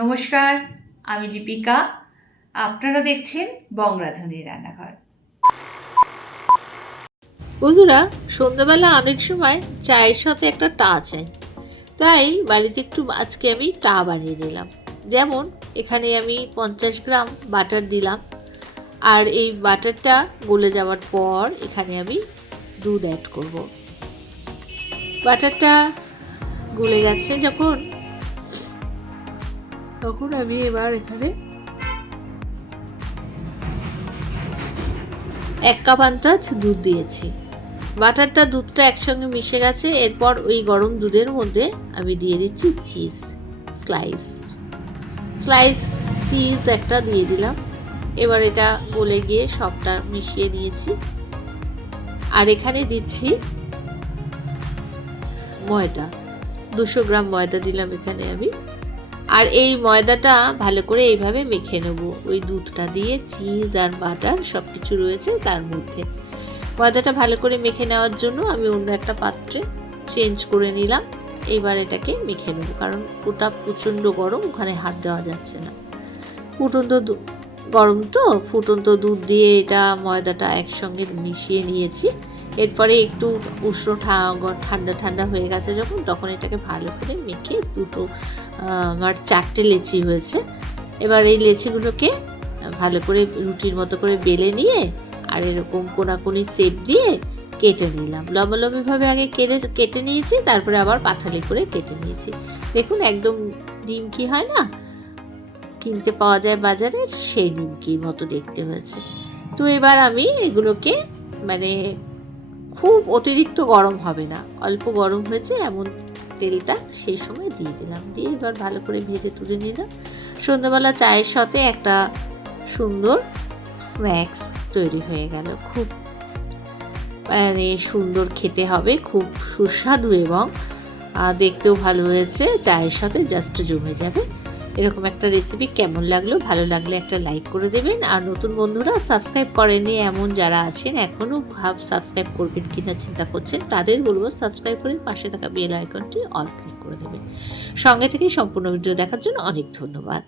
নমস্কার, আমি দীপিকা। আপনারা দেখছেন বং রাধুনীর রান্নাঘর। বন্ধুরা, সন্ধ্যাবেলা অনেক সময় চায়ের সাথে একটা টা চাই, তাই বাড়িতে একটু আজকে আমি টা বানিয়ে নিলাম। যেমন এখানে আমি 50 গ্রাম বাটার দিলাম, আর এই বাটারটা গলে যাওয়ার পর এখানে আমি দুধ অ্যাড করব। বাটারটা গলে গেছে তখন আমি এবার এখানে 1 কাপ আন্দাজ দুধ দিয়েছি। বাটারটা দুধটা একসঙ্গে মিশে গেছে। এরপর ওই গরম দুধের মধ্যে আমি দিয়ে দিচ্ছি চিজ, স্লাইস চিজ একটা দিয়ে দিলাম। এবার এটা গলে গিয়ে সবটা মিশিয়ে নিয়েছি। আর এখানে দিচ্ছি ময়দা, 200 গ্রাম ময়দা দিলাম এখানে আমি। আর এই ময়দাটা ভালো করে এইভাবে মেখে নেব, ওই দুধটা দিয়ে চিজ আর বাটার সব কিছু রয়েছে তার মধ্যে। ময়দাটা ভালো করে মেখে নেওয়ার জন্য আমি অন্য একটা পাত্রে চেঞ্জ করে নিলাম। এবার এটাকে মেখে নেব, কারণ ওটা প্রচণ্ড গরম, ওখানে হাত দেওয়া যাচ্ছে না। ফুটন্ত দুধ দিয়ে এটা ময়দাটা একসঙ্গে মিশিয়ে নিয়েছি। এরপরে একটু উষ্ণ ঠান্ডা হয়ে গেছে তখন এটাকে ভালো করে মেখে আমার 4টে লেচি হয়েছে। এবার এই লেচিগুলোকে ভালো করে রুটির মতো করে বেলে নিয়ে আর এরকম কোনাকুনি শেপ দিয়ে কেটে নিলাম। লম্বালম্বিভাবে আগে কেটে নিয়েছি, তারপরে আবার পাথালি করে কেটে নিয়েছি। দেখুন, একদম নিমকি হয় না, কিনতে পাওয়া যায় বাজারে, সেই নিমকির মতো দেখতে হয়েছে। তো এবার আমি এগুলোকে খুব অতিরিক্ত গরম হবে না, অল্প গরম হয়েছে এমন তেলটা সেই সময় দিয়ে দিলাম। দিয়ে এবার ভালো করে ভেজে তুলে নিলাম। সন্ধ্যাবেলা চায়ের সাথে একটা সুন্দর স্ন্যাক্স তৈরি হয়ে গেল। খুব সুন্দর খেতে হবে, খুব সুস্বাদু এবং দেখতেও ভালো হয়েছে। চায়ের সাথে জাস্ট জমে যাবে এরকম একটা রেসিপি। কেমন লাগলো? ভালো লাগলে একটা লাইক করে দেবেন। আর নতুন বন্ধুরা সাবস্ক্রাইব করেননি এমন যারা আছেন, এখনও সাবস্ক্রাইব করবেন কিনা চিন্তা করছেন, তাদের বলবো সাবস্ক্রাইব করে পাশে থাকা বেল আইকনটি অল ক্লিক করে দেবেন। সঙ্গে থেকে সম্পূর্ণ ভিডিও দেখার জন্য অনেক ধন্যবাদ।